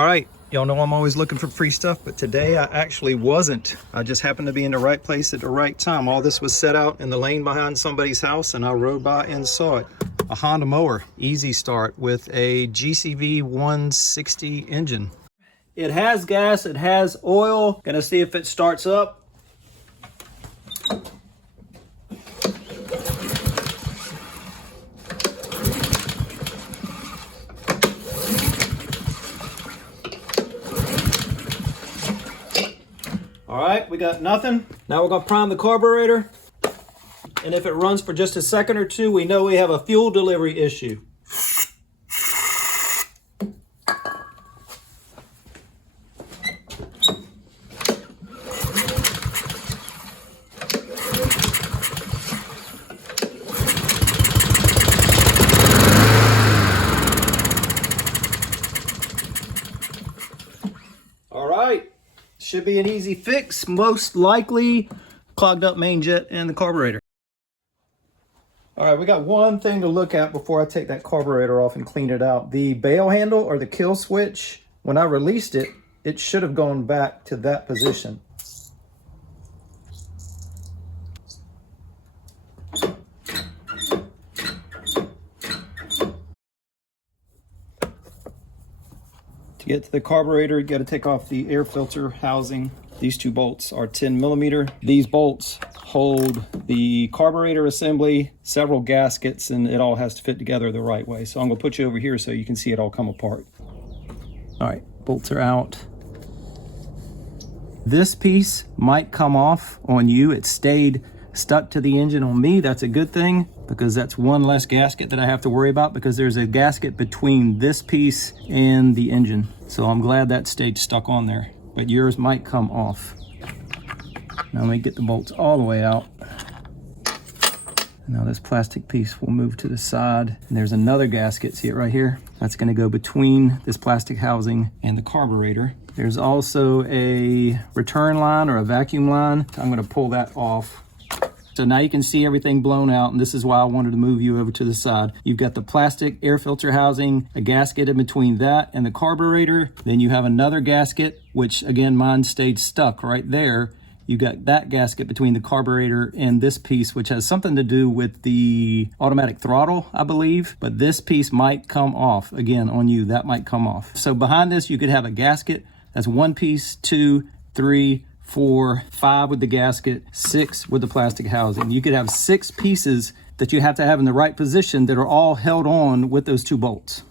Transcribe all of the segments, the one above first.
All right, y'all know I'm always looking for free stuff, but today I actually wasn't. I just happened to be in the right place at the right time. All this was set out in the lane behind somebody's house and I rode by and saw it. A Honda mower, easy start with a GCV 160 engine. It has gas, it has oil. Gonna see if it starts up. All right, we got nothing. Now we're gonna prime the carburetor. And if it runs for just a second or two, we know we have a fuel delivery issue. All right. Should be an easy fix, most likely clogged up main jet and the carburetor. All right, we got one thing to look at before I take that carburetor off and clean it out. The bail handle or the kill switch, when I released it, it should have gone back to that position. To get to the carburetor, you got to take off the air filter housing. These two bolts are 10 millimeter. These bolts hold the carburetor assembly, several gaskets, and it all has to fit together the right way. So I'm gonna put you over here so you can see it all come apart. All right, bolts are out. This piece might come off on you. It stayed stuck to the engine on me. That's a good thing because that's one less gasket that I have to worry about because there's a gasket between this piece and the engine. So I'm glad that stayed stuck on there, but yours might come off. Now let me get the bolts all the way out. Now this plastic piece will move to the side. And there's another gasket, see it right here? That's gonna go between this plastic housing and the carburetor. There's also a return line or a vacuum line. I'm gonna pull that off. So now you can see everything blown out, and this is why I wanted to move you over to the side. You've got the plastic air filter housing, a gasket in between that and the carburetor. Then you have another gasket, which again, mine stayed stuck right there. You got that gasket between the carburetor and this piece, which has something to do with the automatic throttle, I believe. But this piece might come off. Again, on you, that might come off. So behind this, you could have a gasket. That's one piece, 2, 3, 4, 5 with the gasket, 6 with the plastic housing. You could have 6 pieces that you have to have in the right position that are all held on with those 2 bolts.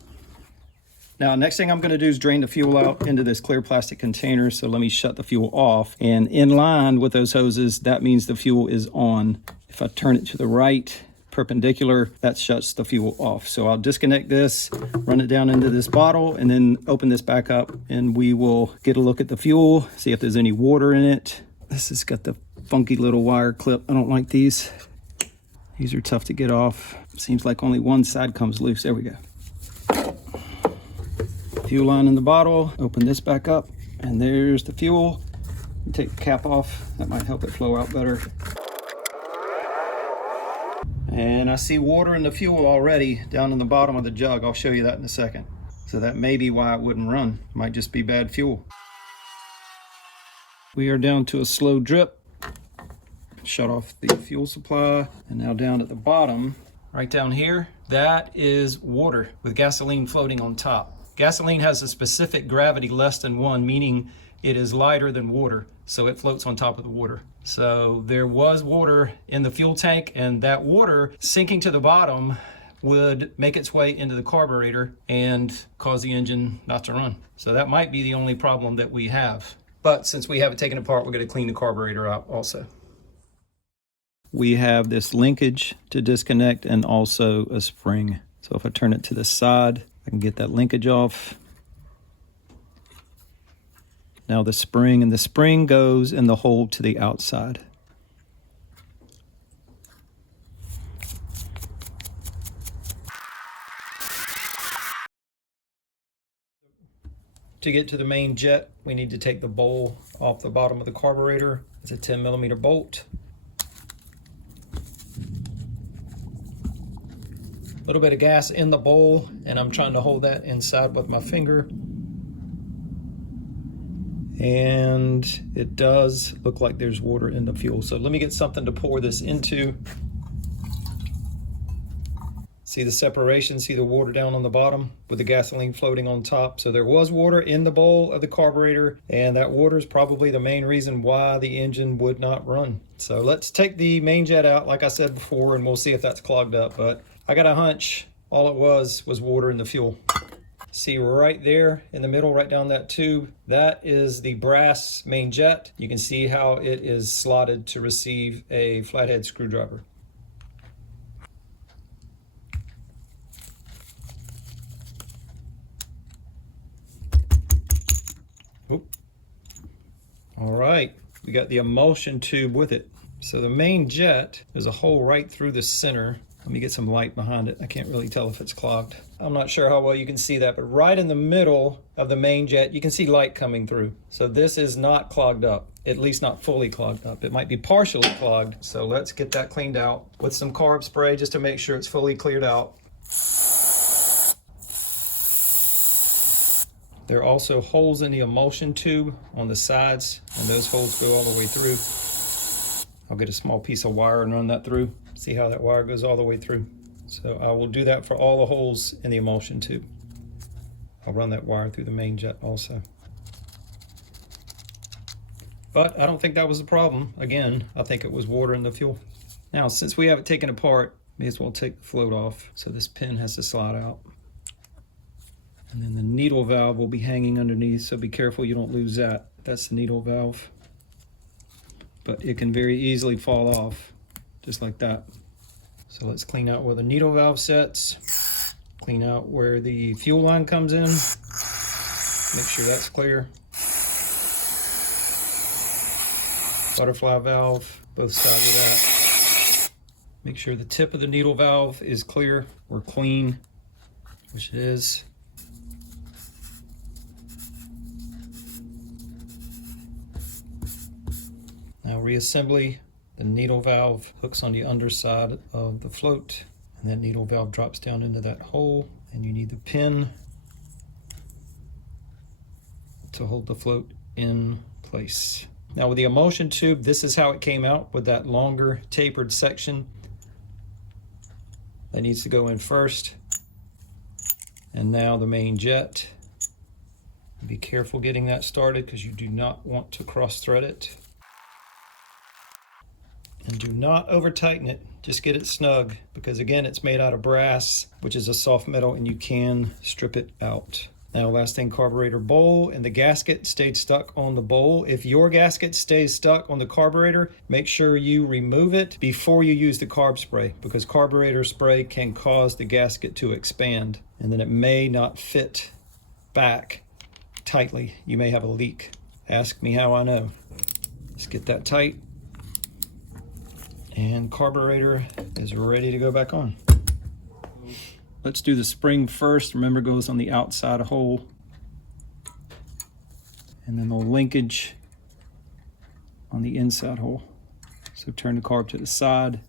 Now, next thing I'm gonna do is drain the fuel out into this clear plastic container. So let me shut the fuel off. And in line with those hoses, that means the fuel is on. If I turn it to the right, perpendicular, that shuts the fuel off. So I'll disconnect this, run it down into this bottle, and then open this back up, and we will get a look at the fuel, see if there's any water in it. This has got the funky little wire clip. I don't like these. These are tough to get off. Seems like only one side comes loose. There we go. Fuel line in the bottle, open this back up, and there's the fuel. Take the cap off, that might help it flow out better. And I see water in the fuel already down in the bottom of the jug. I'll show you that in a second. So that may be why it wouldn't run. Might just be bad fuel. We are down to a slow drip. Shut off the fuel supply. And now down at the bottom, right down here, that is water with gasoline floating on top. Gasoline has a specific gravity less than 1, meaning it is lighter than water, so it floats on top of the water. So there was water in the fuel tank, and that water sinking to the bottom would make its way into the carburetor and cause the engine not to run. So that might be the only problem that we have. But since we have it taken apart, we're going to clean the carburetor out also. We have this linkage to disconnect and also a spring. So if I turn it to the side, I can get that linkage off. Now the spring goes in the hole to the outside. To get to the main jet, we need to take the bowl off the bottom of the carburetor. It's a 10 millimeter bolt. A little bit of gas in the bowl, and I'm trying to hold that inside with my finger. And it does look like there's water in the fuel. So let me get something to pour this into. See the separation, see the water down on the bottom with the gasoline floating on top. So there was water in the bowl of the carburetor, and that water is probably the main reason why the engine would not run. So let's take the main jet out, like I said before, and we'll see if that's clogged up. But I got a hunch all it was water in the fuel. See right there in the middle, right down that tube, that is the brass main jet. You can see how it is slotted to receive a flathead screwdriver. Oop. All right, we got the emulsion tube with it. So the main jet, there's a hole right through the center. Let me get some light behind it. I can't really tell if it's clogged. I'm not sure how well you can see that, but right in the middle of the main jet, you can see light coming through. So this is not clogged up, at least not fully clogged up. It might be partially clogged. So let's get that cleaned out with some carb spray just to make sure it's fully cleared out. There are also holes in the emulsion tube on the sides, and those holes go all the way through. I'll get a small piece of wire and run that through. See how that wire goes all the way through. So I will do that for all the holes in the emulsion tube. I'll run that wire through the main jet also. But I don't think that was the problem. Again, I think it was water in the fuel. Now, since we have it taken apart, may as well take the float off. So this pin has to slide out. And then the needle valve will be hanging underneath, so be careful you don't lose that. That's the needle valve. But it can very easily fall off, just like that. So let's clean out where the needle valve sets, clean out where the fuel line comes in, make sure that's clear. Butterfly valve, both sides of that. Make sure the tip of the needle valve is clear or clean, which it is. Now reassembly, the needle valve hooks on the underside of the float, and that needle valve drops down into that hole, and you need the pin to hold the float in place. Now with the emulsion tube, this is how it came out with that longer tapered section. That needs to go in first. And now the main jet. Be careful getting that started because you do not want to cross thread it. And do not over tighten it, just get it snug, because again, it's made out of brass, which is a soft metal, and you can strip it out. Now, last thing, carburetor bowl, and the gasket stayed stuck on the bowl. If your gasket stays stuck on the carburetor, make sure you remove it before you use the carb spray, because carburetor spray can cause the gasket to expand, and then it may not fit back tightly. You may have a leak. Ask me how I know. Let's get that tight. And carburetor is ready to go back on. Let's do the spring first. Remember, it goes on the outside hole. And then the linkage on the inside hole. So turn the carb to the side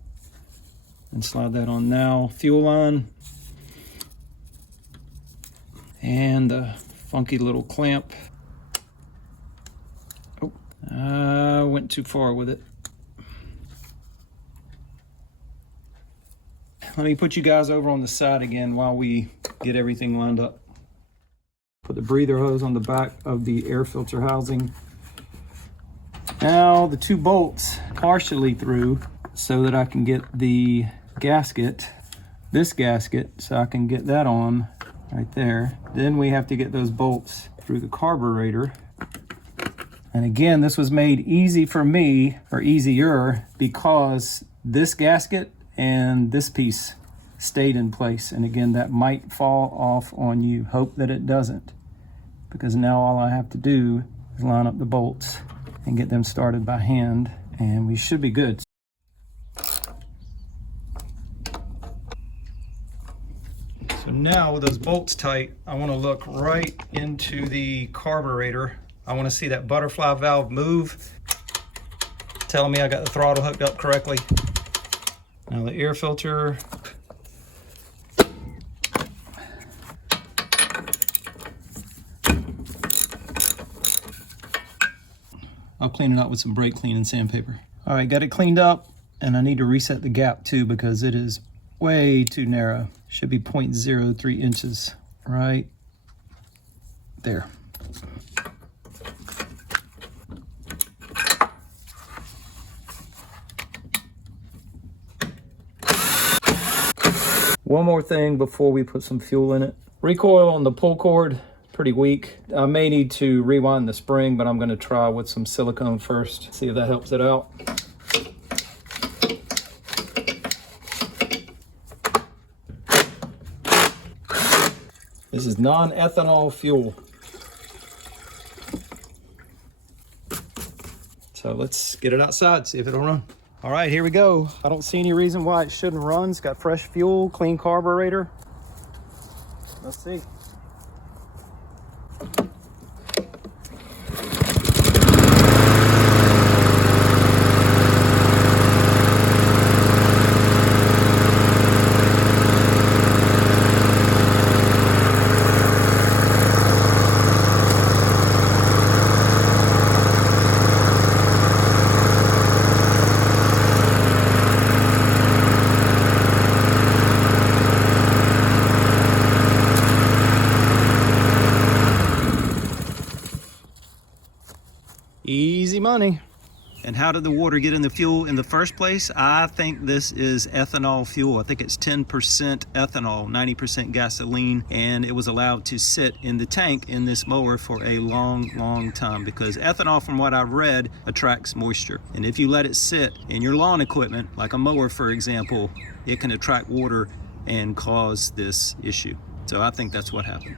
and slide that on now. Fuel line. And the funky little clamp. Oh, I went too far with it. Let me put you guys over on the side again while we get everything lined up. Put the breather hose on the back of the air filter housing. Now the two bolts partially through so that I can get the gasket, this gasket, so I can get that on right there. Then we have to get those bolts through the carburetor. And again, this was made easy for me, or easier, because this gasket and this piece stayed in place. And again, that might fall off on you. Hope that it doesn't, because now all I have to do is line up the bolts and get them started by hand, and we should be good. So now with those bolts tight, I want to look right into the carburetor. I want to see that butterfly valve move, telling me I got the throttle hooked up correctly. Now the air filter, I'll clean it up with some brake clean and sandpaper. All right, got it cleaned up, and I need to reset the gap too because it is way too narrow. Should be 0.03 inches right there. One more thing before we put some fuel in it. Recoil on the pull cord, pretty weak. I may need to rewind the spring, but I'm gonna try with some silicone first, see if that helps it out. This is non-ethanol fuel. So let's get it outside, see if it'll run. All right, here we go. I don't see any reason why it shouldn't run. It's got fresh fuel, clean carburetor. Let's see. Easy money. And how did the water get in the fuel in the first place? I think this is ethanol fuel. I think it's 10% ethanol, 90% gasoline, and it was allowed to sit in the tank in this mower for a long time because ethanol, from what I've read, attracts moisture. And if you let it sit in your lawn equipment, like a mower for example, it can attract water and cause this issue. So I think that's what happened.